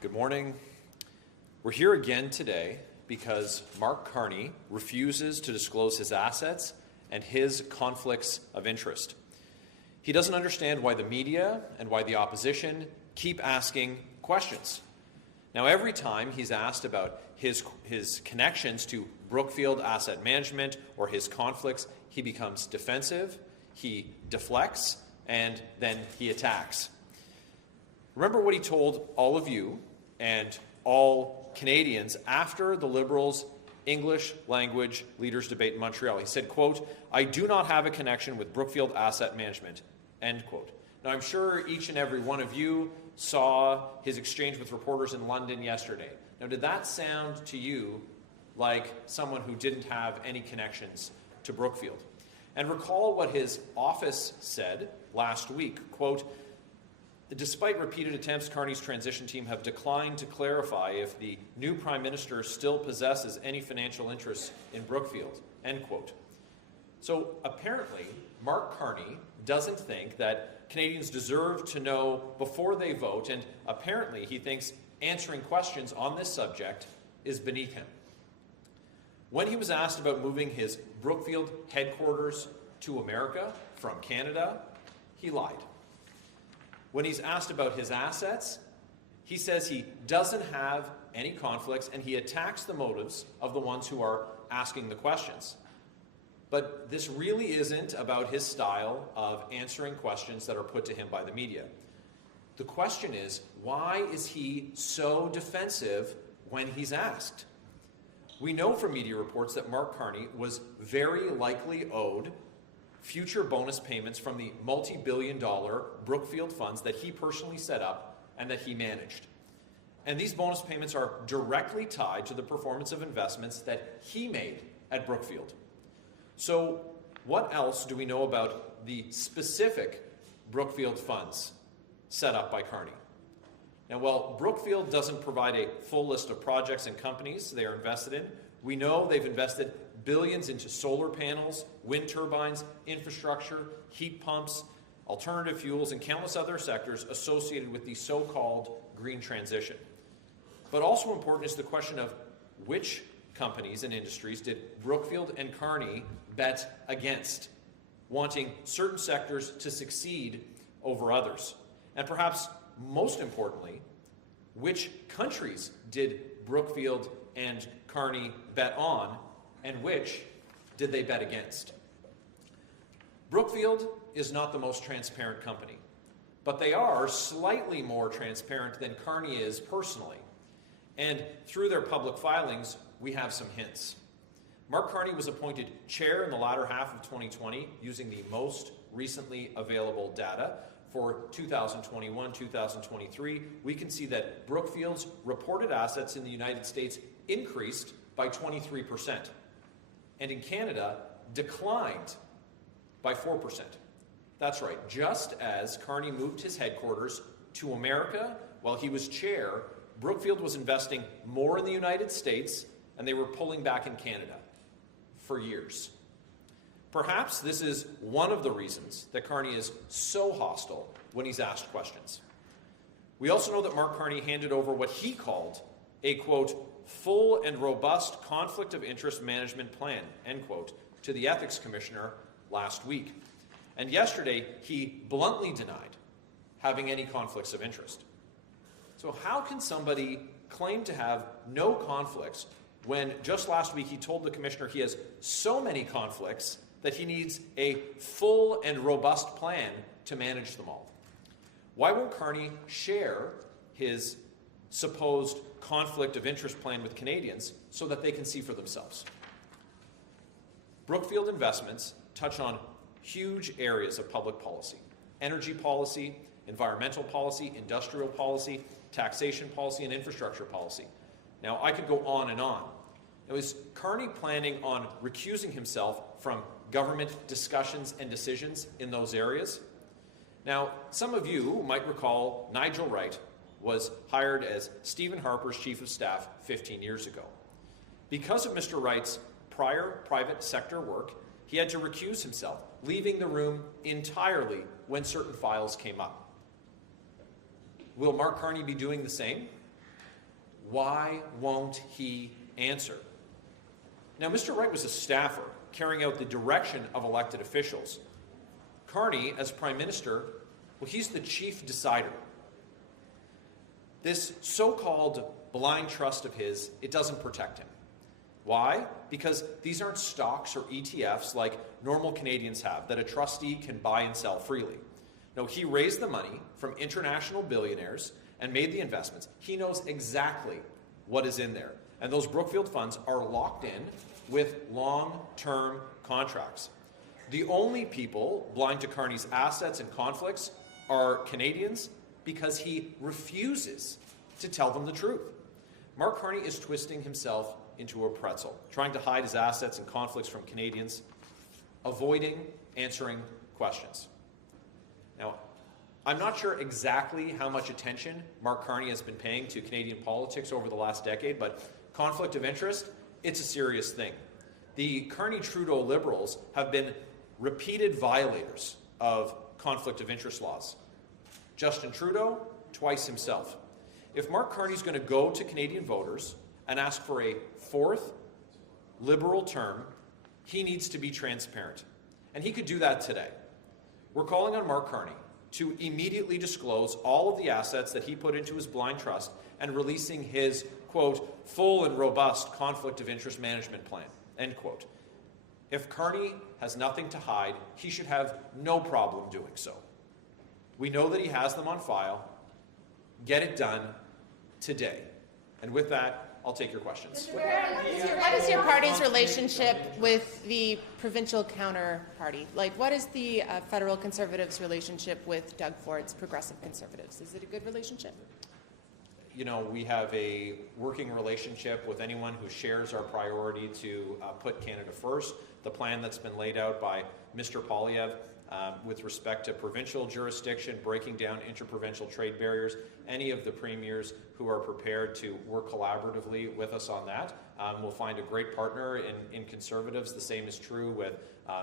Good morning. We're here again today because Mark Carney refuses to disclose his assets and his conflicts of interest. He doesn't understand why the media and why the opposition keep asking questions. Now, every time he's asked about his connections to Brookfield Asset Management or his conflicts, he becomes defensive, he deflects, and then he attacks. Remember what he told all of you and all Canadians after the Liberals' English language leaders debate in Montreal. He said, quote, "I do not have a connection with Brookfield Asset Management," end quote. Now, I'm sure each and every one of you saw his exchange with reporters in London yesterday. Now, did that sound to you like someone who didn't have any connections to Brookfield? And recall what his office said last week, quote, "Despite repeated attempts, Carney's transition team have declined to clarify if the new Prime Minister still possesses any financial interests in Brookfield," end quote. So apparently, Mark Carney doesn't think that Canadians deserve to know before they vote, and apparently he thinks answering questions on this subject is beneath him. When he was asked about moving his Brookfield headquarters to America from Canada, he lied. When he's asked about his assets, he says he doesn't have any conflicts and he attacks the motives of the ones who are asking the questions. But this really isn't about his style of answering questions that are put to him by the media. The question is, why is he so defensive when he's asked? We know from media reports that Mark Carney was very likely owed future bonus payments from the multi-billion-dollar Brookfield funds that he personally set up and that he managed. And these bonus payments are directly tied to the performance of investments that he made at Brookfield. So what else do we know about the specific Brookfield funds set up by Carney? Now, while Brookfield doesn't provide a full list of projects and companies they are invested in, we know they've invested billions into solar panels, wind turbines, infrastructure, heat pumps, alternative fuels, and countless other sectors associated with the so-called green transition. But also important is the question of which companies and industries did Brookfield and Carney bet against, wanting certain sectors to succeed over others. And perhaps most importantly, which countries did Brookfield and Carney bet on, and which did they bet against? Brookfield is not the most transparent company, but they are slightly more transparent than Carney is personally. And through their public filings, we have some hints. Mark Carney was appointed chair in the latter half of 2020 using the most recently available data. For 2021-2023, we can see that Brookfield's reported assets in the United States increased by 23%, and in Canada declined by 4%. That's right, just as Carney moved his headquarters to America while he was chair, Brookfield was investing more in the United States and they were pulling back in Canada for years. Perhaps this is one of the reasons that Carney is so hostile when he's asked questions. We also know that Mark Carney handed over what he called a, quote, "full and robust conflict of interest management plan," end quote, to the ethics commissioner last week. And yesterday, he bluntly denied having any conflicts of interest. So how can somebody claim to have no conflicts when just last week he told the commissioner he has so many conflicts that he needs a full and robust plan to manage them all? Why won't Carney share his supposed conflict of interest plan with Canadians so that they can see for themselves? Brookfield investments touch on huge areas of public policy: energy policy, environmental policy, industrial policy, taxation policy, and infrastructure policy. Now, I could go on and on. Now, is Carney planning on recusing himself from government discussions and decisions in those areas? Now, some of you might recall Nigel Wright was hired as Stephen Harper's chief of staff 15 years ago. Because of Mr. Wright's prior private sector work, he had to recuse himself, leaving the room entirely when certain files came up. Will Mark Carney be doing the same? Why won't he answer? Now, Mr. Wright was a staffer carrying out the direction of elected officials. Carney, as Prime Minister, well, he's the chief decider. This so-called blind trust of his, it doesn't protect him. Why? Because these aren't stocks or ETFs like normal Canadians have that a trustee can buy and sell freely. No, he raised the money from international billionaires and made the investments. He knows exactly what is in there. And those Brookfield funds are locked in with long-term contracts. The only people blind to Carney's assets and conflicts are Canadians because he refuses to tell them the truth. Mark Carney is twisting himself into a pretzel, trying to hide his assets and conflicts from Canadians, avoiding answering questions. Now, I'm not sure exactly how much attention Mark Carney has been paying to Canadian politics over the last decade, but conflict of interest, it's a serious thing. The Carney-Trudeau Liberals have been repeated violators of conflict of interest laws. Justin Trudeau, twice himself. If Mark Carney's going to go to Canadian voters and ask for a fourth Liberal term, he needs to be transparent. And he could do that today. We're calling on Mark Carney to immediately disclose all of the assets that he put into his blind trust and releasing his, quote, full and robust conflict of interest management plan, end quote. If Carney has nothing to hide, he should have no problem doing so. We know that he has them on file. Get it done today. And with that, I'll take your questions. What is your party's relationship with the provincial counter-party? Like, what is the federal Conservatives' relationship with Doug Ford's Progressive Conservatives? Is it a good relationship? You know, we have a working relationship with anyone who shares our priority to put Canada first. The plan that's been laid out by Mr. Poilievre with respect to provincial jurisdiction, breaking down interprovincial trade barriers, any of the premiers who are prepared to work collaboratively with us on that will find a great partner in Conservatives. The same is true with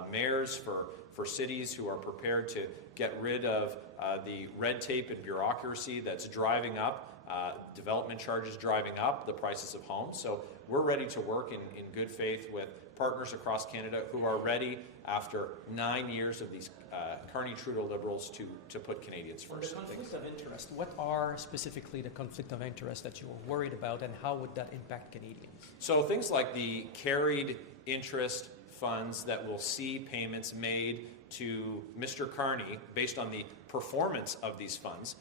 mayors for cities who are prepared to get rid of the red tape and bureaucracy that's driving up development charges, driving up the prices of homes. So we're ready to work in good faith with partners across Canada who are ready after 9 years of these Carney-Trudeau Liberals to put Canadians first. The conflict of interest, what are specifically the conflict of interest that you're worried about, and how would that impact Canadians? So things like the carried interest funds that will see payments made to Mr. Carney based on the performance of these funds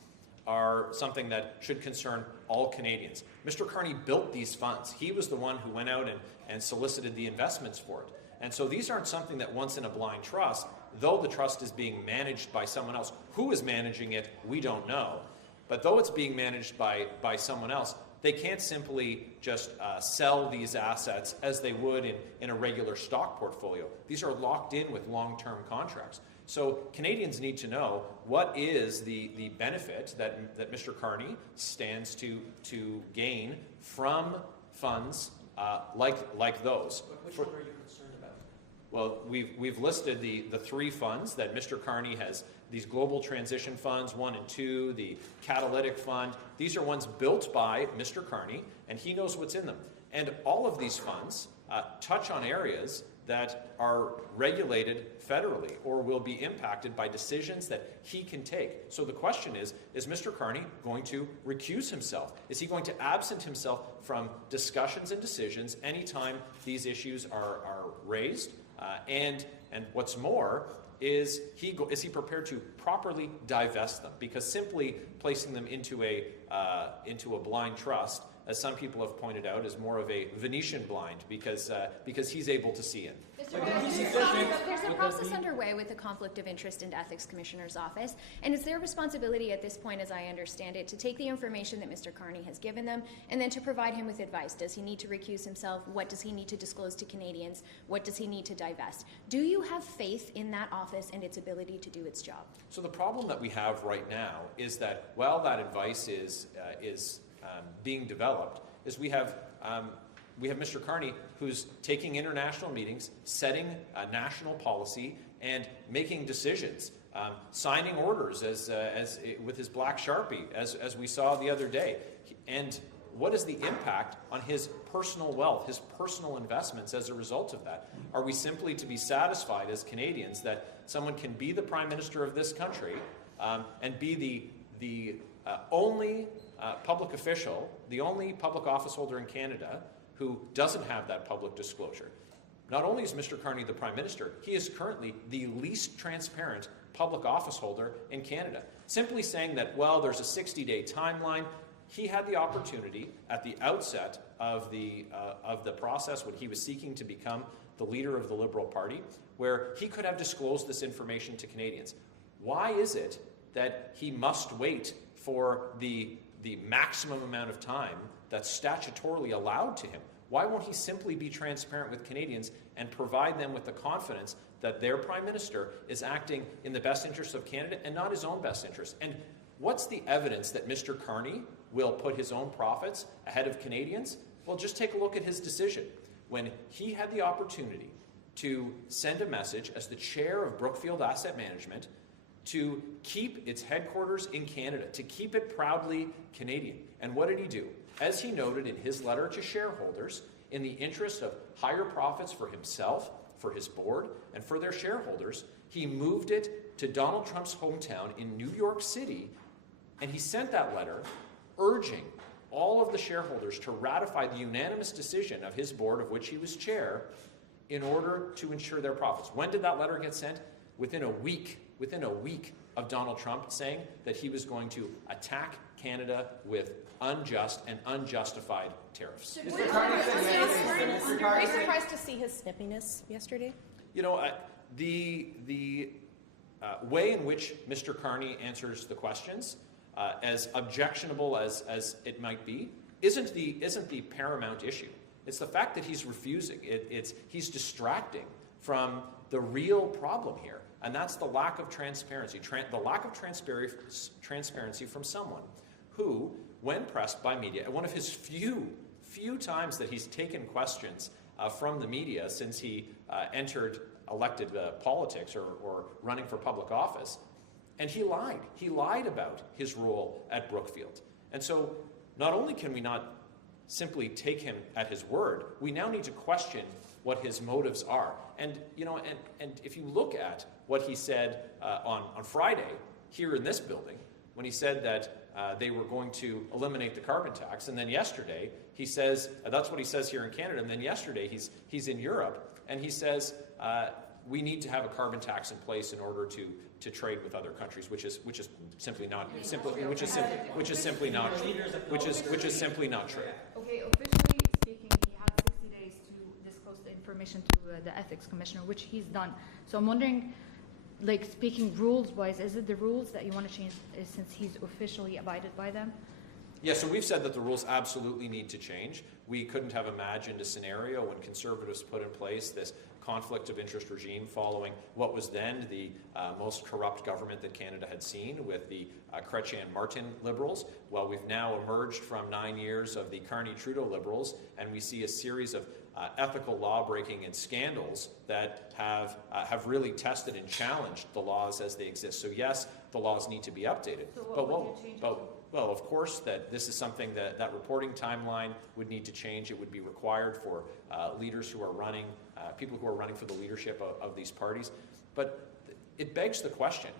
are something that should concern all Canadians. Mr. Carney built these funds. He was the one who went out and solicited the investments for it. And so these aren't something that once in a blind trust, though the trust is being managed by someone else. Who is managing it, we don't know. But though it's being managed by someone else, they can't simply just sell these assets as they would in a regular stock portfolio. These are locked in with long-term contracts. So Canadians need to know what is the benefit that Mr. Carney stands to gain from funds like those. But which one are you concerned about? Well, we've listed the three funds that Mr. Carney has, these global transition funds, 1 and 2, the catalytic fund. These are ones built by Mr. Carney, and he knows what's in them. And all of these funds touch on areas that are regulated federally or will be impacted by decisions that he can take. So the question is Mr. Carney going to recuse himself? Is he going to absent himself from discussions and decisions anytime these issues are raised? And what's more, is he prepared to properly divest them? Because simply placing them into a blind trust, as some people have pointed out, is more of a Venetian blind because he's able to see in. There's a process underway with the Conflict of Interest and Ethics Commissioner's Office, and it's their responsibility at this point, as I understand it, to take the information that Mr. Carney has given them and then to provide him with advice. Does he need to recuse himself? What does he need to disclose to Canadians? What does he need to divest? Do you have faith in that office and its ability to do its job? So the problem that we have right now is that while that advice is being developed, is we have Mr. Carney who's taking international meetings, setting a national policy, and making decisions, signing orders as with his black Sharpie, as we saw the other day. And what is the impact on his personal wealth, his personal investments as a result of that? Are we simply to be satisfied as Canadians that someone can be the Prime Minister of this country and be the only public official, the only public office holder in Canada who doesn't have that public disclosure? Not only is Mr. Carney the Prime Minister, he is currently the least transparent public office holder in Canada. Simply saying that, well, there's a 60-day timeline. He had the opportunity at the outset of the process when he was seeking to become the leader of the Liberal Party, where he could have disclosed this information to Canadians. Why is it that he must wait for the maximum amount of time that's statutorily allowed to him? Why won't he simply be transparent with Canadians and provide them with the confidence that their Prime Minister is acting in the best interest of Canada and not his own best interest? And what's the evidence that Mr. Carney will put his own profits ahead of Canadians? Well, just take a look at his decision. When he had the opportunity to send a message as the chair of Brookfield Asset Management to keep its headquarters in Canada, to keep it proudly Canadian. And what did he do? As he noted in his letter to shareholders, in the interest of higher profits for himself, for his board, and for their shareholders, he moved it to Donald Trump's hometown in New York City, and he sent that letter urging all of the shareholders to ratify the unanimous decision of his board, of which he was chair, in order to ensure their profits. When did that letter get sent? Within a week of Donald Trump saying that he was going to attack Canada with unjust and unjustified tariffs. Were you surprised to see his snippiness yesterday? You know, the way in which Mr. Carney answers the questions, as objectionable as it might be, isn't the paramount issue. It's the fact that he's refusing. He's distracting from the real problem here, and that's the lack of transparency. The lack of transparency from someone who, when pressed by media, one of his few times that he's taken questions from the media since he entered elected politics or running for public office, and he lied. He lied about his role at Brookfield. And so not only can we not simply take him at his word, we now need to question what his motives are. And you know, and if you look at what he said on Friday here in this building, when he said that they were going to eliminate the carbon tax, and then yesterday he says that's what he says here in Canada, and then yesterday he's in Europe and he says we need to have a carbon tax in place in order to trade with other countries, which is simply not true. Okay, officially speaking, he had 60 days to disclose the information to the ethics commissioner, which he's done. So I'm wondering, like, speaking rules-wise, is it the rules that you want to change since he's officially abided by them? Yeah, so we've said that the rules absolutely need to change. We couldn't have imagined a scenario when Conservatives put in place this conflict of interest regime following what was then the most corrupt government that Canada had seen with the Chrétien-Martin Liberals. Well, we've now emerged from 9 years of the Carney-Trudeau Liberals, and we see a series of ethical law-breaking and scandals that have really tested and challenged the laws as they exist. So yes, the laws need to be updated. So well, of course, that this is something that reporting timeline would need to change. It would be required for leaders who are running, people who are running for the leadership of these parties. But it begs the question,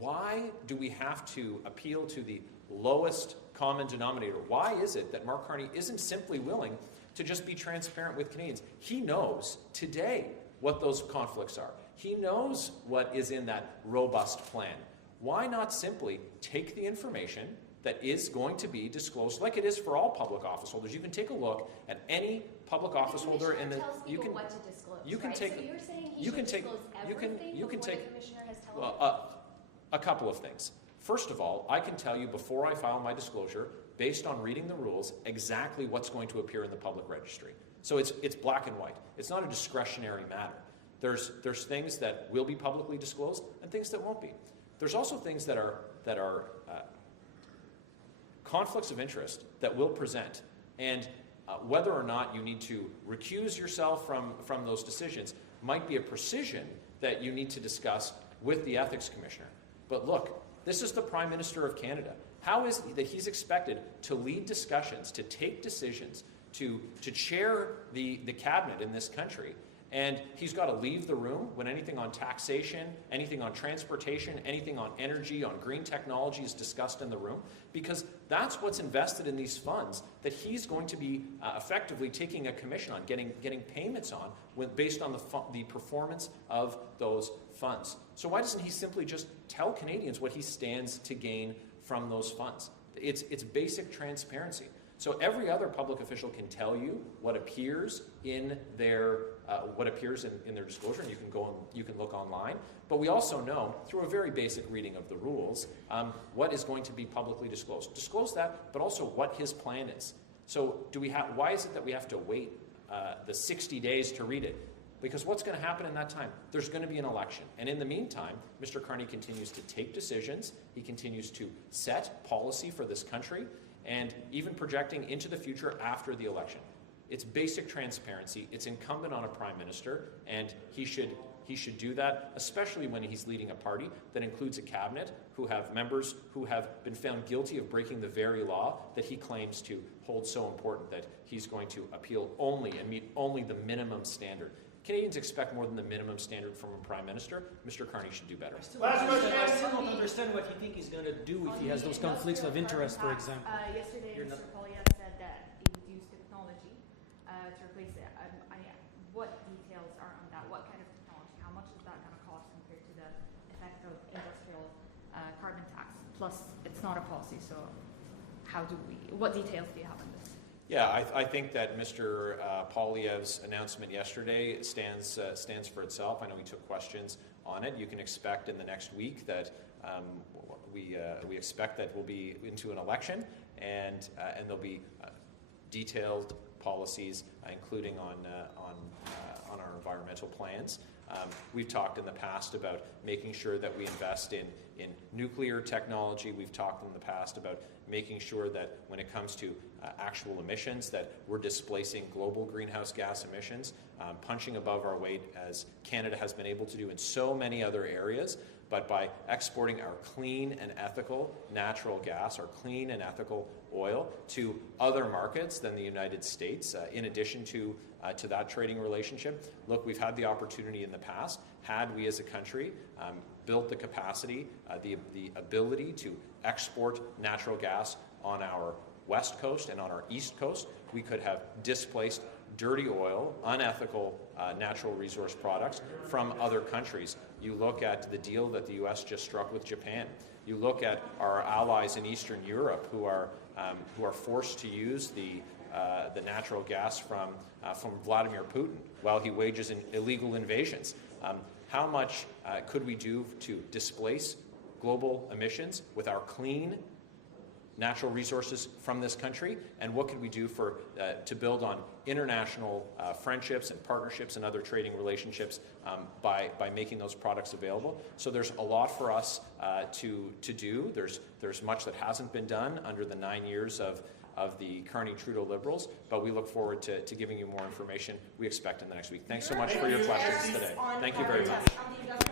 why do we have to appeal to the lowest common denominator? Why is it that Mark Carney isn't simply willing to just be transparent with Canadians? He knows today what those conflicts are. He knows what is in that robust plan. Why not simply take the information that is going to be disclosed, like it is for all public office holders? You can take a look at any public office holder in the. You can what to disclose. You can right? take. So you're saying he you should can take. disclose You can. everything You can before take. the commissioner has told him? Well, a couple of things. First of all, I can tell you before I file my disclosure, based on reading the rules, exactly what's going to appear in the public registry. So it's black and white. It's not a discretionary matter. There's things that will be publicly disclosed and things that won't be. There's also things that are conflicts of interest that will present, and whether or not you need to recuse yourself from those decisions might be a precision that you need to discuss with the ethics commissioner. But look, this is the Prime Minister of Canada. How is it that he's expected to lead discussions, to take decisions, to chair the cabinet in this country, and he's got to leave the room when anything on taxation, anything on transportation, anything on energy, on green technology is discussed in the room? Because that's what's invested in these funds that he's going to be effectively taking a commission on, getting payments on, based on the performance of those funds. So why doesn't he simply just tell Canadians what he stands to gain from those funds? It's basic transparency. So every other public official can tell you what appears in their disclosure, and you can look online. But we also know through a very basic reading of the rules what is going to be publicly disclosed. Disclose that, but also what his plan is. So why is it that we have to wait the 60 days to read it? Because what's going to happen in that time? There's going to be an election. And in the meantime, Mr. Carney continues to take decisions. He continues to set policy for this country, and even projecting into the future after the election. It's basic transparency. It's incumbent on a Prime Minister, and he should do that, especially when he's leading a party that includes a cabinet who have members who have been found guilty of breaking the very law that he claims to hold so important that he's going to appeal only and meet only the minimum standard. Canadians expect more than the minimum standard from a Prime Minister. Mr. Carney should do better. I still don't understand what you think he's going to do if he has those conflicts of interest, for example. Yesterday, Mr. Poilievre said that he would use technology to replace it. What details are on that? What kind of technology? How much is that going to cost compared to the effect of industrial carbon tax? Plus, it's not a policy, so what details do you have on this? Yeah, I think that Mr. Poilievre's announcement yesterday stands for itself. I know he took questions on it. You can expect in the next week that we expect that we'll be into an election, and there'll be detailed policies, including on our environmental plans. We've talked in the past about making sure that we invest in nuclear technology. We've talked in the past about making sure that when it comes to actual emissions, that we're displacing global greenhouse gas emissions, punching above our weight as Canada has been able to do in so many other areas. But by exporting our clean and ethical natural gas, our clean and ethical oil to other markets than the United States, in addition to that trading relationship. Look, we've had the opportunity in the past, had we as a country built the capacity, the ability to export natural gas on our west coast and on our east coast, we could have displaced dirty oil, unethical natural resource products from other countries. You look at the deal that the U.S. just struck with Japan. You look at our allies in Eastern Europe who are forced to use the natural gas from Vladimir Putin while he wages illegal invasions. How much could we do to displace global emissions with our clean natural resources from this country, and what could we do to build on international friendships and partnerships and other trading relationships by making those products available? So there's a lot for us to do. There's much that hasn't been done under the 9 years of the Carney-Trudeau Liberals, but we look forward to giving you more information we expect in the next week. Thanks so much for your questions today. Thank you very much.